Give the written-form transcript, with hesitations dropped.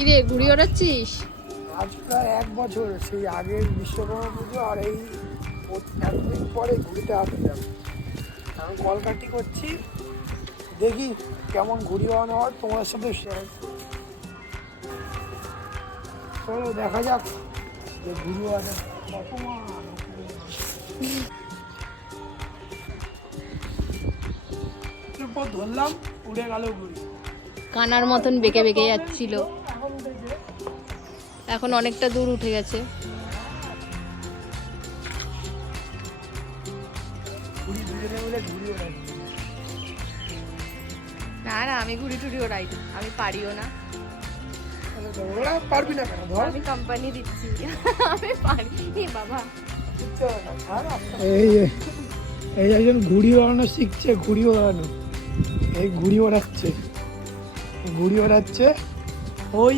কিরে ঘুড়ি ওড়াচ্ছিস? আজ প্রায় 1 বছর, সেই আগের বিশ্বকর্মা পুজো আর এই এতদিন পরে ঘুড়িতে হাত দিলাম। আমি কলকাটি করছি, দেখি কেমন ঘুড়ি বানানো হয়, তোমার সাথে শেয়ার। চলো দেখা যাক যে ঘুড়ি বানানো পর ধরলাম, উড়ে গেল ঘুড়ি। কানার মতন বেঁকে বেঁকে যাচ্ছিল, এখন দেখে এখন অনেকটা দূর উঠে গেছে। ঘুড়ি দুজনে মিলে ঘুড়ি ওড়াচ্ছি। না না, আমি ঘুড়ি টুড়ি ওড়াই না, আমি পারিও না। ওরা পারবি না কেন? ধর, আমি কোম্পানি দিচ্ছি, আমি পারি বাবা। এই এই একজন ঘুড়ি ওড়ানো শিখছে, ঘুড়ি ওড়ানো, এই ঘুড়ি ওড়াচ্ছে, ঘুড়ি ওড়াচ্ছে ওই